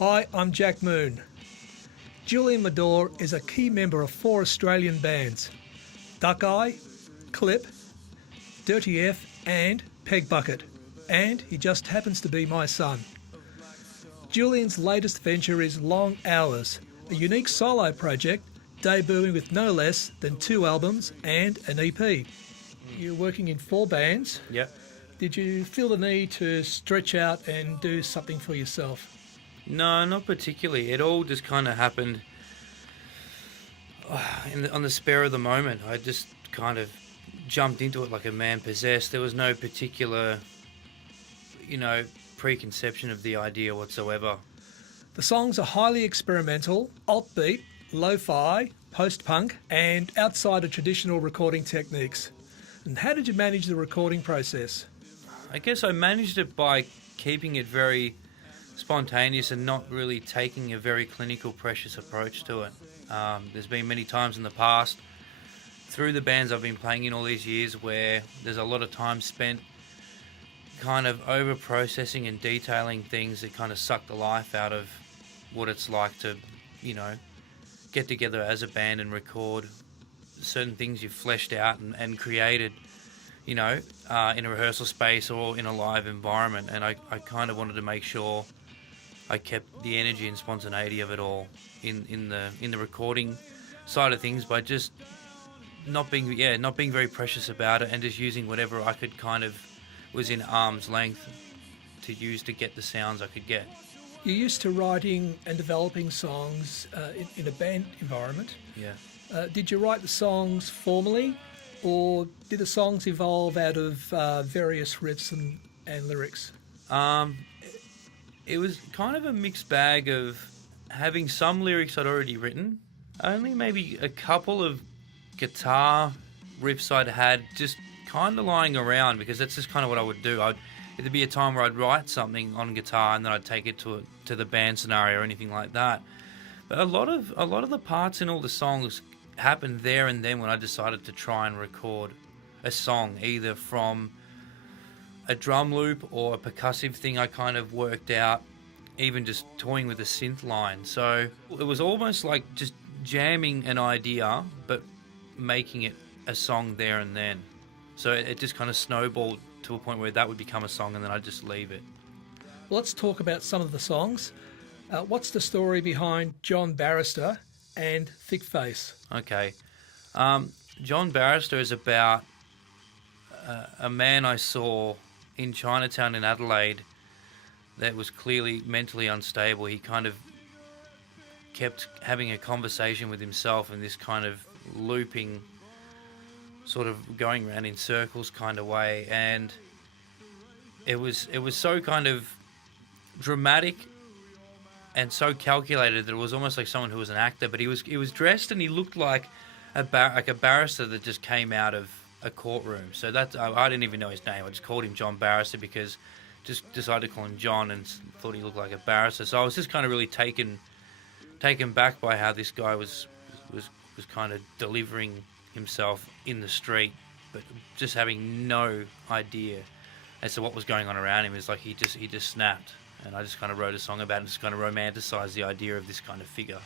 Hi, I'm Jack Moon. Julian Medor is a key member of 4 Australian bands: Duck Eye, Clip, Dirty F and Peg Bucket. And he just happens to be my son. Julian's latest venture is Long Hours, a unique solo project debuting with no less than 2 albums and an EP. You're working in 4 bands. Yep. Did you feel the need to stretch out and do something for yourself? No, not particularly. It all just kind of happened on the spur of the moment. I just kind of jumped into it like a man possessed. There was no particular, preconception of the idea whatsoever. The songs are highly experimental, alt-beat, lo-fi, post-punk, and outside of traditional recording techniques. And how did you manage the recording process? I guess I managed it by keeping it very spontaneous and not really taking a very clinical, precious approach to it. There's been many times in the past, through the bands I've been playing in all these years, where there's a lot of time spent kind of over-processing and detailing things that kind of suck the life out of what it's like to, get together as a band and record certain things you've fleshed out and created, in a rehearsal space or in a live environment. And I kind of wanted to make sure I kept the energy and spontaneity of it all in the recording side of things by just not being very precious about it and just using whatever I could kind of was in arm's length to use to get the sounds I could get. You're used to writing and developing songs in a band environment. Yeah. Did you write the songs formally, or did the songs evolve out of various riffs and lyrics? It was kind of a mixed bag of having some lyrics I'd already written, only maybe a couple of guitar riffs I'd had just kind of lying around, because that's just kind of what I would do. There'd be a time where I'd write something on guitar and then I'd take it to the band scenario or anything like that. But a lot of the parts in all the songs happened there and then when I decided to try and record a song, either from a drum loop or a percussive thing I kind of worked out, even just toying with a synth line. So it was almost like just jamming an idea but making it a song there and then. So it just kind of snowballed to a point where that would become a song and then I'd just leave it. Well, let's talk about some of the songs. What's the story behind John Barrister and Thick Face? Okay. John Barrister is about a man I saw in Chinatown in Adelaide that was clearly mentally unstable. He kind of kept having a conversation with himself in this kind of looping, sort of going around in circles kind of way, and it was so kind of dramatic and so calculated that it was almost like someone who was an actor. But he was dressed and he looked like a barrister that just came out of a courtroom. So that I didn't even know his name. I just called him John Barrister because just decided to call him John and thought he looked like a barrister. So I was just kind of really taken back by how this guy was kind of delivering himself in the street, but just having no idea as to what was going on around him. It's like he just snapped, and I just kind of wrote a song about it and just kind of romanticized the idea of this kind of figure.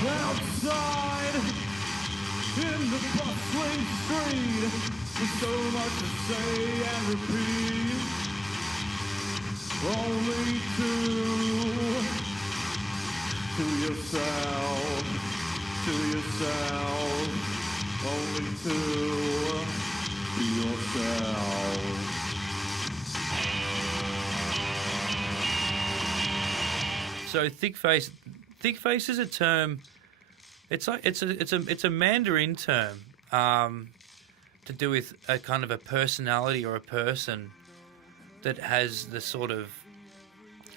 Outside in the bustling street, with so much to say and repeat, only to yourself, only to yourself. So thick face is a term. It's a Mandarin term to do with a kind of a personality or a person that has the sort of,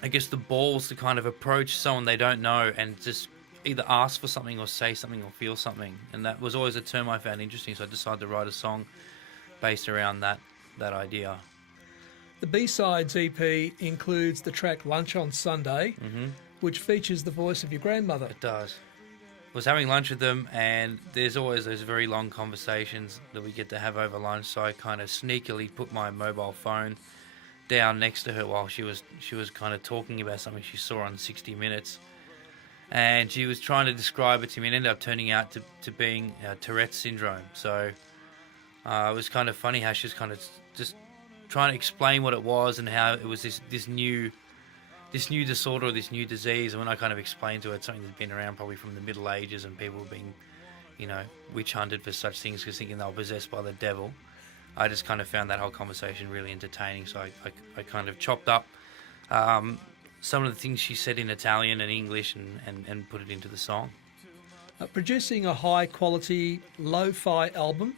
I guess, the balls to kind of approach someone they don't know and just either ask for something or say something or feel something. And that was always a term I found interesting, so I decided to write a song based around that idea. The B-Sides EP includes the track Lunch on Sunday, which features the voice of your grandmother. It does. was having lunch with them, and there's always those very long conversations that we get to have over lunch. So I kind of sneakily put my mobile phone down next to her while she was kind of talking about something she saw on 60 Minutes, and she was trying to describe it to me, and ended up turning out to being Tourette's syndrome. So it was kind of funny how she was kind of just trying to explain what it was and how it was this new disorder or this new disease. And when I kind of explained to her it's something that's been around probably from the Middle Ages, and people being, witch hunted for such things because thinking they were possessed by the devil, I just kind of found that whole conversation really entertaining. So I kind of chopped up some of the things she said in Italian and English and put it into the song. Producing a high-quality lo-fi album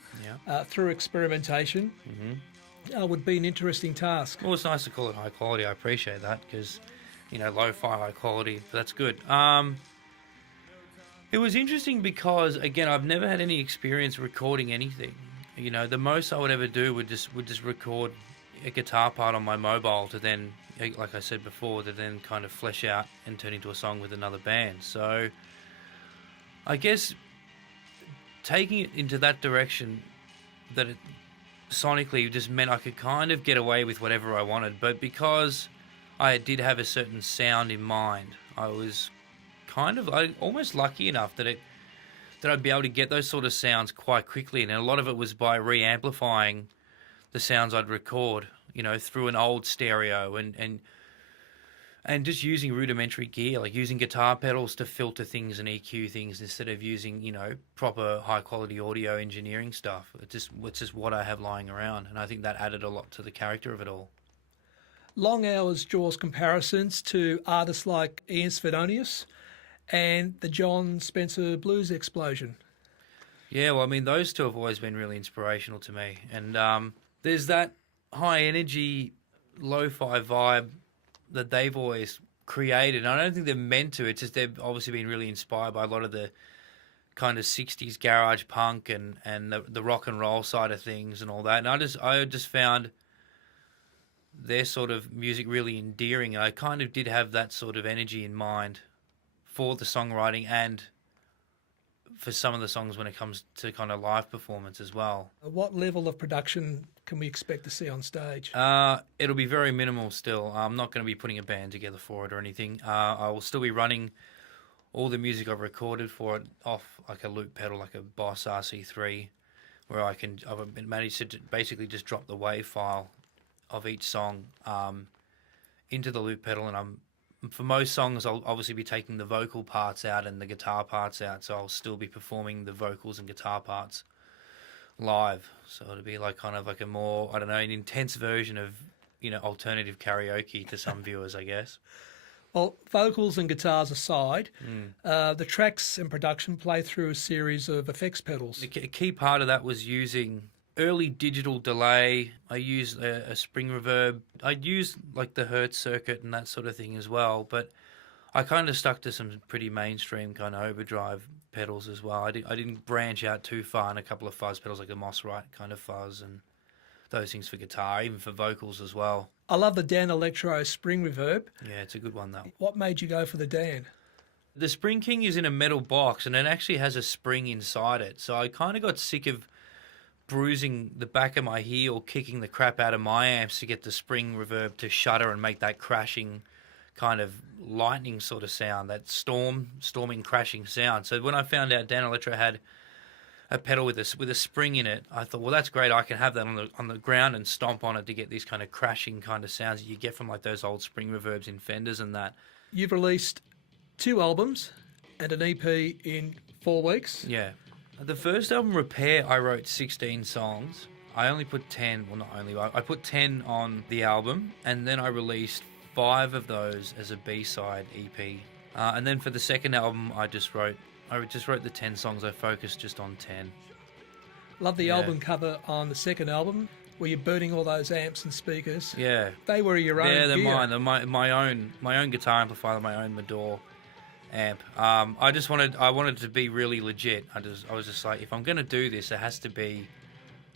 through experimentation would be an interesting task. Well, it's nice to call it high quality. I appreciate that because, lo-fi high quality, that's good. It was interesting because, again, I've never had any experience recording anything. The most I would ever do would just record a guitar part on my mobile to then, like I said before, to then kind of flesh out and turn into a song with another band. So I guess taking it into that direction, that it sonically just meant I could kind of get away with whatever I wanted. But because I did have a certain sound in mind, I was almost lucky enough that I'd be able to get those sort of sounds quite quickly. And a lot of it was by re-amplifying the sounds I'd record, through an old stereo and just using rudimentary gear, like using guitar pedals to filter things and EQ things instead of using, proper high-quality audio engineering stuff. It's just what I have lying around, and I think that added a lot to the character of it all. Long Hours draws comparisons to artists like Ian Svedonius and the John Spencer Blues Explosion. Yeah, well, I mean, those two have always been really inspirational to me. And there's that high-energy, lo-fi vibe that they've always created. And I don't think they're meant to. It's just they've obviously been really inspired by a lot of the kind of 60s garage punk and the rock and roll side of things and all that. And I just found their sort of music really endearing. I kind of did have that sort of energy in mind for the songwriting and for some of the songs when it comes to kind of live performance as well. What level of production can we expect to see on stage? It'll be very minimal still. I'm not going to be putting a band together for it or anything. I will still be running all the music I've recorded for it off like a loop pedal, like a Boss RC3, where I've managed to basically just drop the WAV file of each song into the loop pedal, and for most songs I'll obviously be taking the vocal parts out and the guitar parts out, so I'll still be performing the vocals and guitar parts live. So it'll be like kind of like a more, I don't know, an intense version of, alternative karaoke to some viewers, I guess. Well, vocals and guitars aside, the tracks and production play through a series of effects pedals. A key part of that was using early digital delay. I used a spring reverb. I'd used like the Hertz circuit and that sort of thing as well, but I kind of stuck to some pretty mainstream kind of overdrive pedals as well. I didn't branch out too far, and a couple of fuzz pedals like the Moss Wright kind of fuzz and those things for guitar, even for vocals as well. I love the Dan Electro spring reverb. Yeah, it's a good one though. What made you go for the Dan? The Spring King is in a metal box and it actually has a spring inside it, so I kind of got sick of bruising the back of my heel, kicking the crap out of my amps to get the spring reverb to shudder and make that crashing kind of lightning sort of sound, that storming, crashing sound. So when I found out Dan Electro had a pedal with a spring in it, I thought, well, that's great. I can have that on the ground and stomp on it to get these kind of crashing kind of sounds that you get from like those old spring reverbs in Fenders and that. You've released 2 albums and an EP in 4 weeks. Yeah. The first album, Repair, I wrote 16 songs. I only put 10, well, not only, I put 10 on the album, and then I released 5 of those as a B-side EP. And then for the second album, I just wrote the 10 songs. I focused just on 10. Love the album cover on the second album, where you're burning all those amps and speakers. Yeah. They were your own they're gear. mine. They're my own guitar amplifier, my own Medor amp. I wanted it to be really legit. I was just like, if I'm going to do this, it has to be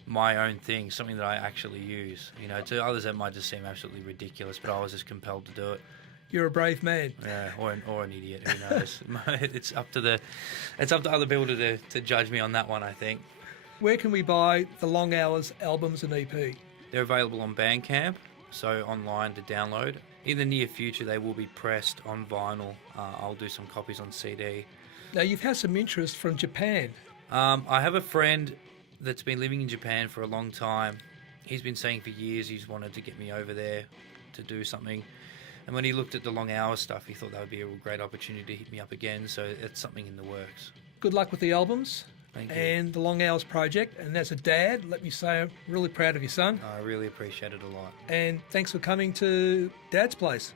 my own thing, something that I actually use. To others that might just seem absolutely ridiculous, but I was just compelled to do it. You're a brave man. Yeah, or an idiot. Who knows? It's up to other people to judge me on that one, I think. Where can we buy the Long Hours albums and EP? They're available on BandCamp, so online to download. In the near future, they will be pressed on vinyl. I'll do some copies on CD. Now, you've had some interest from Japan. I have a friend that's been living in Japan for a long time. He's been saying for years he's wanted to get me over there to do something. And when he looked at the Long Hours stuff, he thought that would be a great opportunity to hit me up again. So it's something in the works. Good luck with the albums. Thank you. And the Long Hours project. And as a dad, let me say I'm really proud of your son. I really appreciate it a lot. And thanks for coming to Dad's Place.